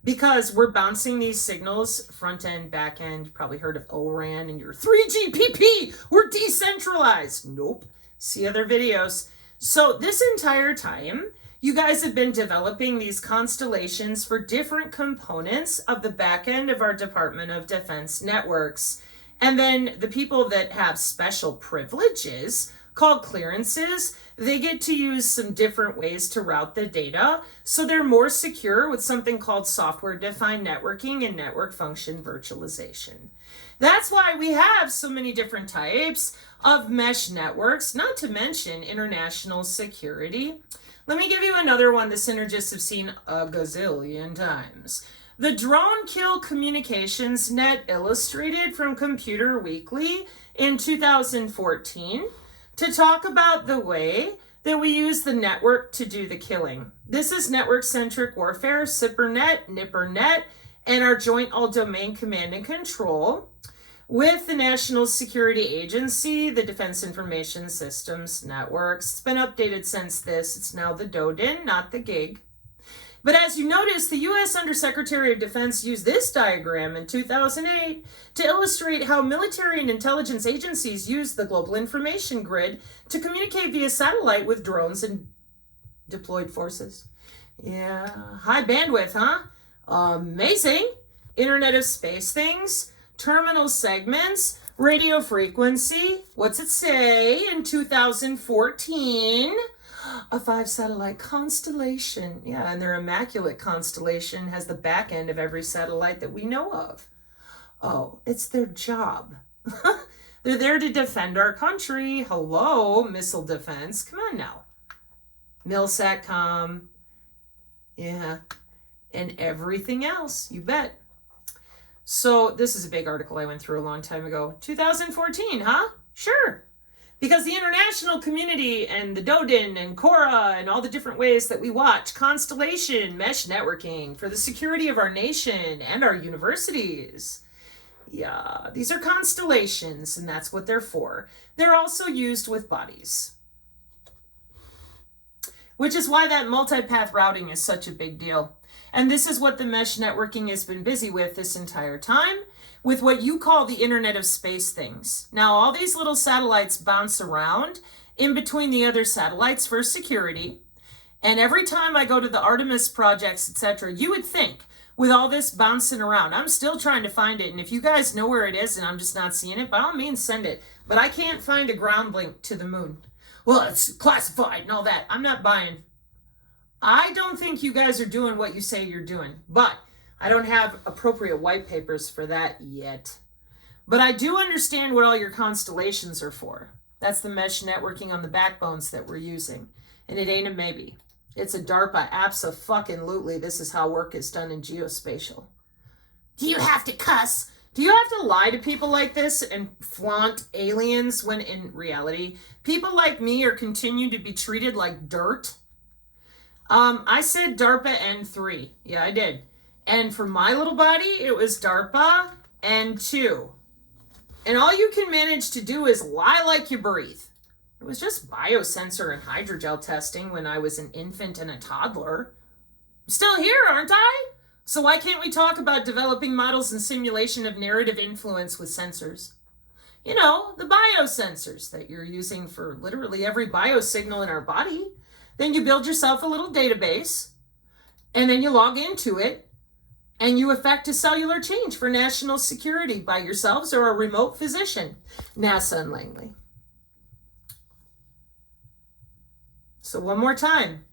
Because we're bouncing these signals, front end, back end. You probably heard of O-RAN and your 3GPP. We're decentralized. Nope. See other videos. So this entire time, you guys have been developing these constellations for different components of the back end of our Department of Defense networks. And then the people that have special privileges, called clearances, they get to use some different ways to route the data so they're more secure with something called software-defined networking and network function virtualization. That's why we have so many different types of mesh networks, not to mention international security. Let me give you another one the synergists have seen a gazillion times. The Drone Kill Communications Net Illustrated from Computer Weekly in 2014 to talk about the way that we use the network to do the killing. This is network-centric warfare, SIPRNet, NIPRNet, and our joint all-domain command and control with the National Security Agency, the Defense Information Systems Networks. It's been updated since this. It's now the DODIN, not the GIG. But as you notice, the U.S. Undersecretary of Defense used this diagram in 2008 to illustrate how military and intelligence agencies use the global information grid to communicate via satellite with drones and deployed forces. Yeah, high bandwidth, huh? Amazing. Internet of Space Things, terminal segments, radio frequency. What's it say in 2014? A 5-satellite constellation. Yeah, and their Immaculate constellation has the back end of every satellite that we know of. Oh, it's their job. They're there to defend our country. Hello, missile defense. Come on now. MilSatcom. Yeah, and everything else, you bet. So this is a big article I went through a long time ago. 2014, huh? Sure. Because the international community and the DODIN and Cora and all the different ways that we watch constellation mesh networking for the security of our nation and our universities. Yeah, these are constellations and that's what they're for. They're also used with bodies. Which is why that multipath routing is such a big deal. And this is what the mesh networking has been busy with this entire time, with what you call the Internet of Space Things. Now, all these little satellites bounce around in between the other satellites for security. And every time I go to the Artemis projects, etc., you would think with all this bouncing around, I'm still trying to find it. And if you guys know where it is and I'm just not seeing it, by all means, send it. But I can't find a ground link to the moon. Well, it's classified and all that. I'm not buying. I don't think you guys are doing what you say you're doing, but I don't have appropriate white papers for that yet. But I do understand what all your constellations are for. That's the mesh networking on the backbones that we're using. And it ain't a maybe. It's a DARPA abso-fucking-lutely. This is how work is done in geospatial. Do you have to cuss? Do you have to lie to people like this and flaunt aliens when in reality, people like me are continuing to be treated like dirt? I said DARPA N3. Yeah, I did. And for my little body, it was DARPA N2. And all you can manage to do is lie like you breathe. It was just biosensor and hydrogel testing when I was an infant and a toddler. I'm still here, aren't I? So why can't we talk about developing models and simulation of narrative influence with sensors? You know, the biosensors that you're using for literally every biosignal in our body. Then you build yourself a little database, and then you log into it, and you effect a cellular change for national security by yourselves or a remote physician, NASA and Langley. So one more time.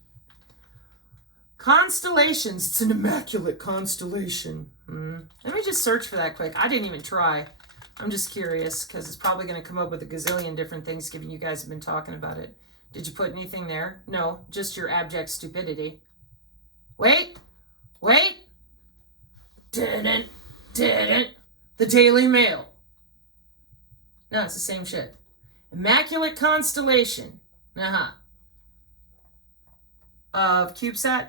Constellations. It's an immaculate constellation. Let me just search for that quick. I didn't even try. I'm just curious because it's probably going to come up with a gazillion different things given you guys have been talking about it. Did you put anything there? No, just your abject stupidity. Wait. Didn't. The Daily Mail. No, it's the same shit. Immaculate Constellation. of CubeSat?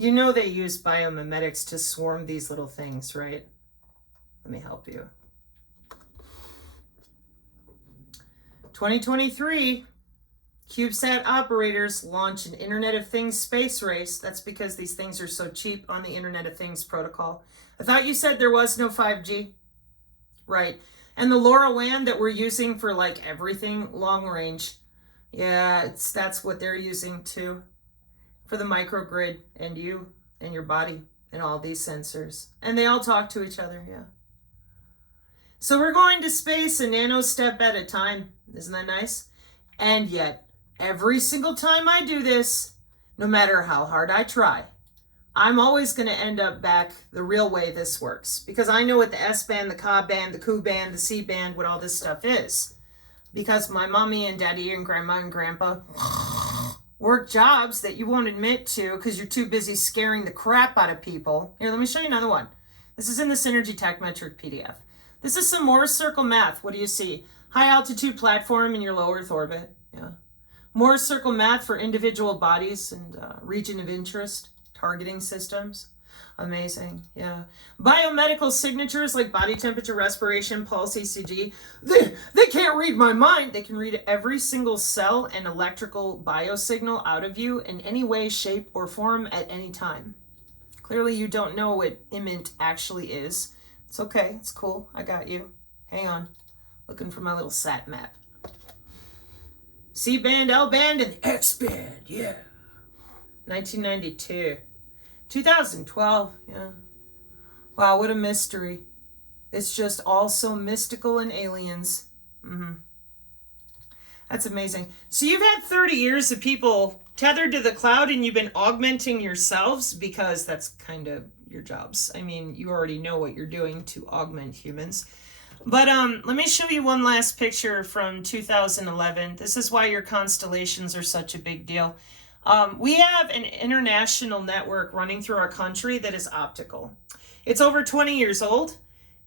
You know they use biomimetics to swarm these little things, right? Let me help you. 2023, CubeSat operators launch an Internet of Things space race. That's because these things are so cheap on the Internet of Things protocol. I thought you said there was no 5G. Right. And the LoRaWAN that we're using for like everything long range. Yeah, that's what they're using too. For the microgrid and you and your body and all these sensors. And they all talk to each other, yeah. So we're going to space a nano step at a time. Isn't that nice? And yet, every single time I do this, no matter how hard I try, I'm always going to end up back the real way this works. Because I know what the S-band, the Ka band, the Ku band, the C band, what all this stuff is. Because my mommy and daddy and grandma and grandpa work jobs that you won't admit to because you're too busy scaring the crap out of people. Here, let me show you another one. This is in the Synergy Tech Metric PDF. This is some Morse circle math. What do you see? High altitude platform in your low Earth orbit. Yeah. Morse circle math for individual bodies and region of interest, targeting systems. Amazing, yeah. Biomedical signatures like body temperature, respiration, pulse, ECG. They can't read my mind. They can read every single cell and electrical biosignal out of you in any way, shape, or form at any time. Clearly you don't know what IMINT actually is. It's okay, it's cool, I got you. Hang on, looking for my little sat map. C-band, L-band, and X-band, yeah. 1992. 2012, yeah. Wow, what a mystery. It's just all so mystical and aliens. That's amazing. So you've had 30 years of people tethered to the cloud and you've been augmenting yourselves because that's kind of your jobs. I mean, you already know what you're doing to augment humans. But let me show you one last picture from 2011. This is why your constellations are such a big deal. We have an international network running through our country that is optical. It's over 20 years old.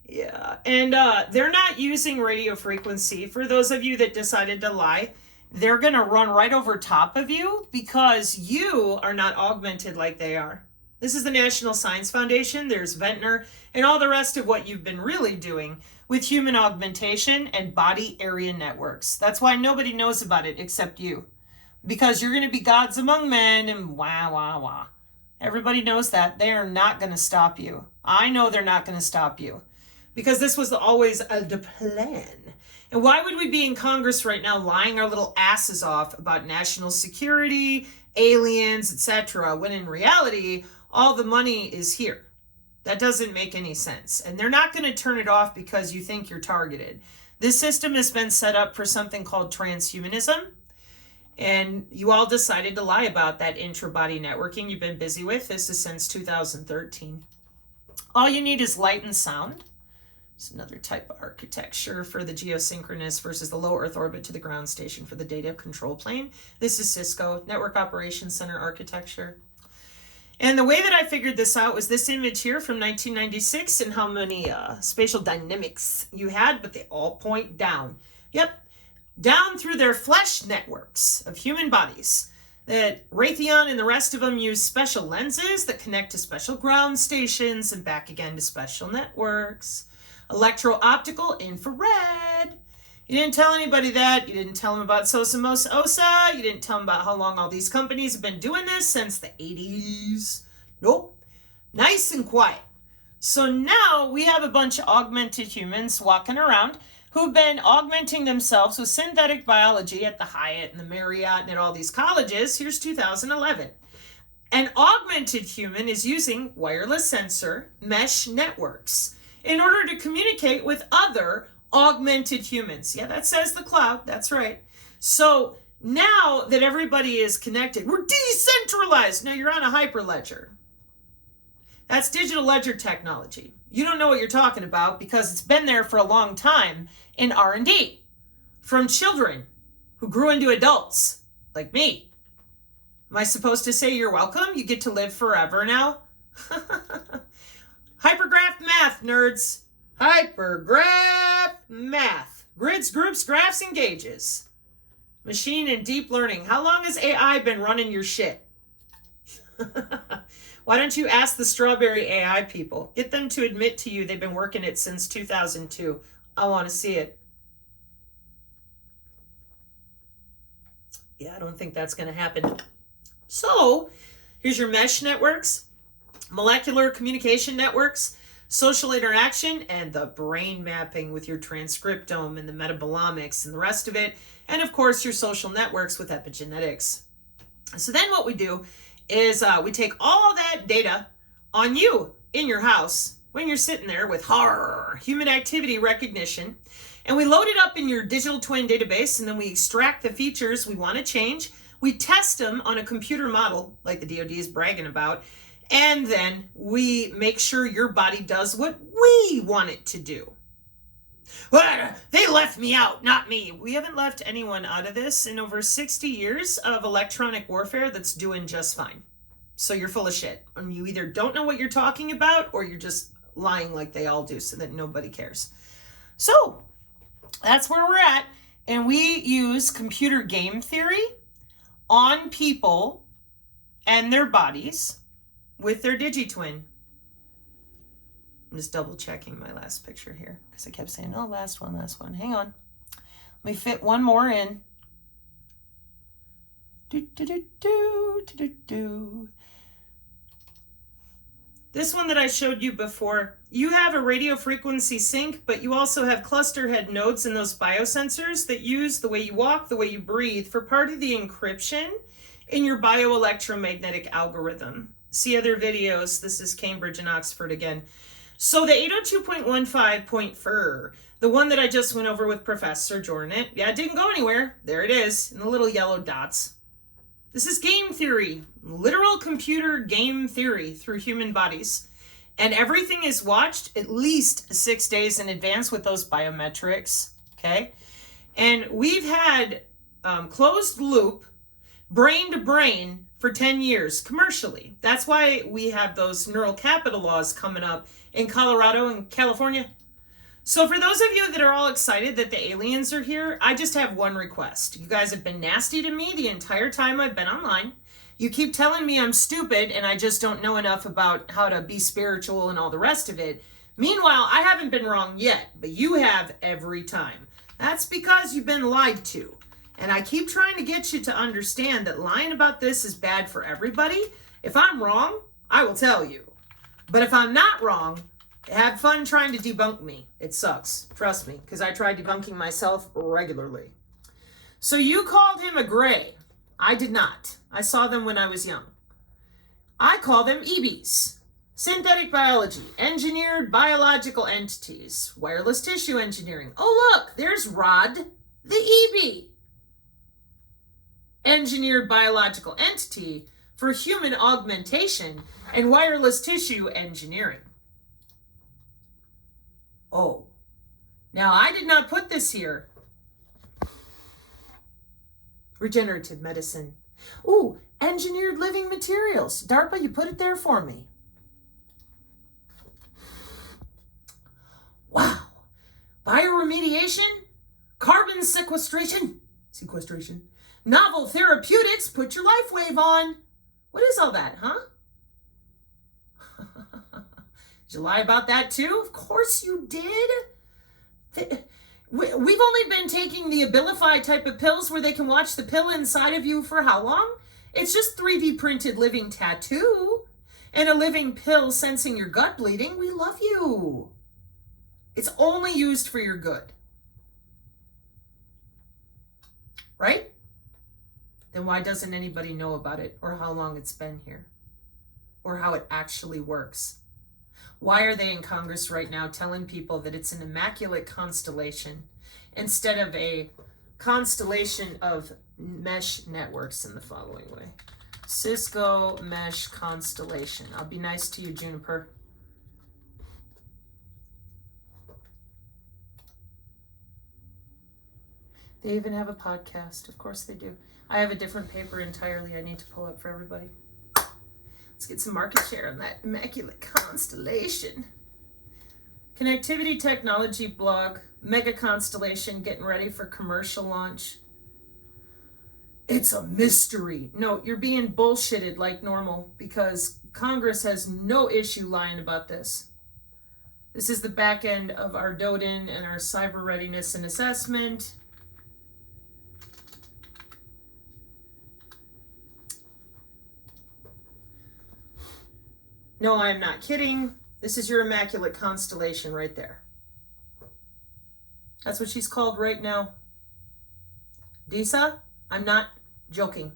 Yeah, and they're not using radio frequency. For those of you that decided to lie, they're going to run right over top of you because you are not augmented like they are. This is the National Science Foundation. There's Ventnor and all the rest of what you've been really doing with human augmentation and body area networks. That's why nobody knows about it except you. Because you're going to be gods among men and wah, wah, wah. Everybody knows that. They are not going to stop you. I know they're not going to stop you. Because this was always the plan. And why would we be in Congress right now lying our little asses off about national security, aliens, etc., when in reality, all the money is here? That doesn't make any sense. And they're not going to turn it off because you think you're targeted. This system has been set up for something called transhumanism. And you all decided to lie about that intra-body networking you've been busy with. This is since 2013. All you need is light and sound. It's another type of architecture for the geosynchronous versus the low Earth orbit to the ground station for the data control plane. This is Cisco, Network Operations Center architecture. And the way that I figured this out was this image here from 1996 and how many spatial dynamics you had, but they all point down. Yep. Down through their flesh networks of human bodies. That Raytheon and the rest of them use special lenses that connect to special ground stations and back again to special networks. Electro-optical infrared. You didn't tell anybody that. You didn't tell them about Sosa Osa. You didn't tell them about how long all these companies have been doing this since the 80s. Nope. Nice and quiet. So now we have a bunch of augmented humans walking around who've been augmenting themselves with synthetic biology at the Hyatt and the Marriott and at all these colleges. Here's 2011. An augmented human is using wireless sensor mesh networks in order to communicate with other augmented humans. Yeah, that says the cloud. That's right. So now that everybody is connected, we're decentralized. Now you're on a hyperledger. That's digital ledger technology. You don't know what you're talking about because it's been there for a long time in R&D from children who grew into adults like me Am I supposed to say you're welcome? You get to live forever now? Hypergraph math, nerds. Hypergraph math. Grids, groups, graphs, and gauges. Machine and deep learning. How long has AI been running your shit? Why don't you ask the strawberry AI people? Get them to admit to you they've been working it since 2002. I want to see it. Yeah, I don't think that's going to happen. So, here's your mesh networks, molecular communication networks, social interaction, and the brain mapping with your transcriptome and the metabolomics and the rest of it. And of course, your social networks with epigenetics. So then what we do is we take all that data on you in your house when you're sitting there with human activity recognition, and we load it up in your digital twin database, and then we extract the features we want to change. We test them on a computer model, like the DoD is bragging about, and then we make sure your body does what we want it to do. Well, they left me out, not me. We haven't left anyone out of this in over 60 years of electronic warfare that's doing just fine. So you're full of shit. And you either don't know what you're talking about or you're just lying like they all do so that nobody cares. So that's where we're at. And we use computer game theory on people and their bodies with their digitwin. I'm just double checking my last picture here because I kept saying, oh, last one. Hang on. Let me fit one more in. This one that I showed you before, you have a radio frequency sync, but you also have cluster head nodes in those biosensors that use the way you walk, the way you breathe for part of the encryption in your bioelectromagnetic algorithm. See other videos. This is Cambridge and Oxford again. So the 802.15.4, the one that I just went over with Professor Jordan, yeah, it didn't go anywhere. There it is in the little yellow dots. This is game theory, literal computer game theory through human bodies. And everything is watched at least 6 days in advance with those biometrics, okay? And we've had closed loop, brain to brain for 10 years commercially. That's why we have those neural capital laws coming up in Colorado and California. So for those of you that are all excited that the aliens are here, I just have one request. You guys have been nasty to me the entire time I've been online. You keep telling me I'm stupid and I just don't know enough about how to be spiritual and all the rest of it. Meanwhile, I haven't been wrong yet, but you have every time. That's because you've been lied to. And I keep trying to get you to understand that lying about this is bad for everybody. If I'm wrong, I will tell you. But if I'm not wrong, have fun trying to debunk me. It sucks. Trust me, because I try debunking myself regularly. So you called him a gray. I did not. I saw them when I was young. I call them EBs. Synthetic biology, engineered biological entities, wireless tissue engineering. Oh, look, there's Rod, the EB. Engineered biological entity for human augmentation and wireless tissue engineering. Oh, now I did not put this here. Regenerative medicine. Ooh, engineered living materials. DARPA, you put it there for me. Wow. Bioremediation, carbon sequestration, novel therapeutics, put your life wave on. What is all that, huh? Did you lie about that too? Of course you did. We've only been taking the Abilify type of pills where they can watch the pill inside of you for how long? It's just 3D printed living tattoo and a living pill sensing your gut bleeding. We love you. It's only used for your good. Right? Then why doesn't anybody know about it or how long it's been here or how it actually works? Why are they in Congress right now telling people that it's an immaculate constellation instead of a constellation of mesh networks in the following way? Cisco mesh constellation. I'll be nice to you, Juniper. They even have a podcast. Of course they do. I have a different paper entirely I need to pull up for everybody. Let's get some market share on that Immaculate Constellation. Connectivity technology blog, Mega Constellation getting ready for commercial launch. It's a mystery. No, you're being bullshitted like normal because Congress has no issue lying about this. This is the back end of our DODIN and our cyber readiness and assessment. No, I am not kidding. This is your Immaculate Constellation right there. That's what she's called right now. Disa, I'm not joking.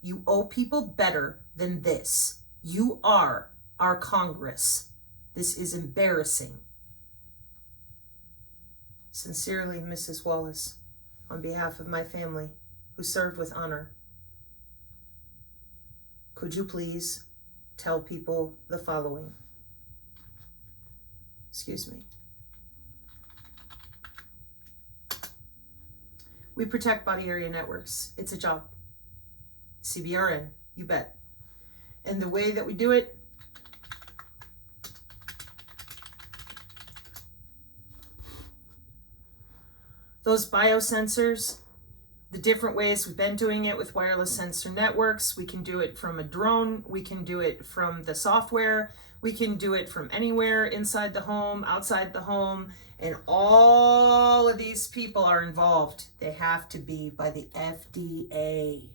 You owe people better than this. You are our Congress. This is embarrassing. Sincerely, Mrs. Wallace, on behalf of my family, who served with honor, could you please tell people the following? Excuse me. We protect body area networks. It's a job. CBRN, you bet. And the way that we do it, those biosensors, the different ways we've been doing it with wireless sensor networks. We can do it from a drone. We can do it from the software. We can do it from anywhere inside the home, outside the home. And all of these people are involved. They have to be by the FDA.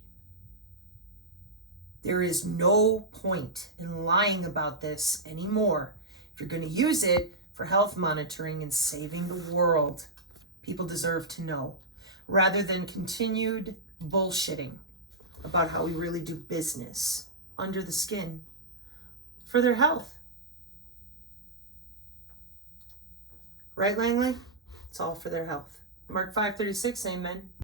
There is no point in lying about this anymore. If you're going to use it for health monitoring and saving the world, people deserve to know, rather than continued bullshitting about how we really do business under the skin for their health. Right, Langley? It's all for their health. Mark 5:36, amen.